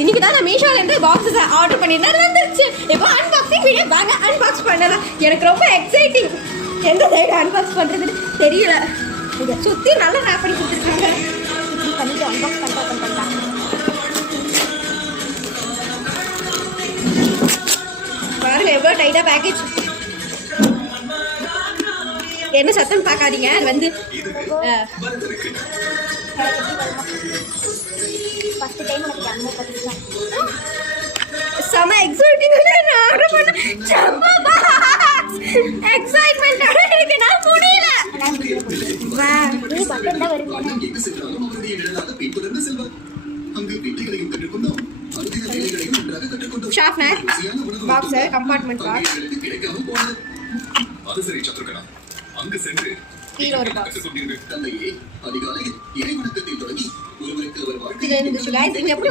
இன்னைக்கு தான் நான் மீஷோலேருந்து பாக்ஸஸ் ஆர்டர் பண்ணியிருந்தேன். அது வந்துருச்சு. இப்போ அன்பாக்சிங் வீடியோ வாங்க அன்பாக்ஸ் பண்ணலாம். எனக்கு ரொம்ப எக்ஸைட்டிங். எந்த சைடு அன்பாக்ஸ் பண்ணுறதுன்னு தெரியல. இதை சுற்றி நல்லா ரேப் பண்ணி கொடுத்துருக்காங்க. இப்படி பண்ணிட்டு அன்பாக்ஸ் பண்ணலாம். பாருங்க எவ்வளோ டைட்டாக பேக்கேஜ். என்ன சத்தம் பார்க்காதீங்க. அது வந்து செம எக்ஸைட்டிங். நான் ஆர்டர் பண்ண செம எக்ஸைட்மென்ட்டோட இருக்கு. நான் முடியல. வா நீ பட்டன் தான் வருங்க. Sharpener box compartment box. அது சரி சத்ருகனா. அங்க சென்று கீழ ஒரு பாக்ஸ். அதிகாலையில் இறை வணக்கத்தில் தொடங்கி ஒருவருக்கு அவர் வாழ்க்கை. இது எப்படி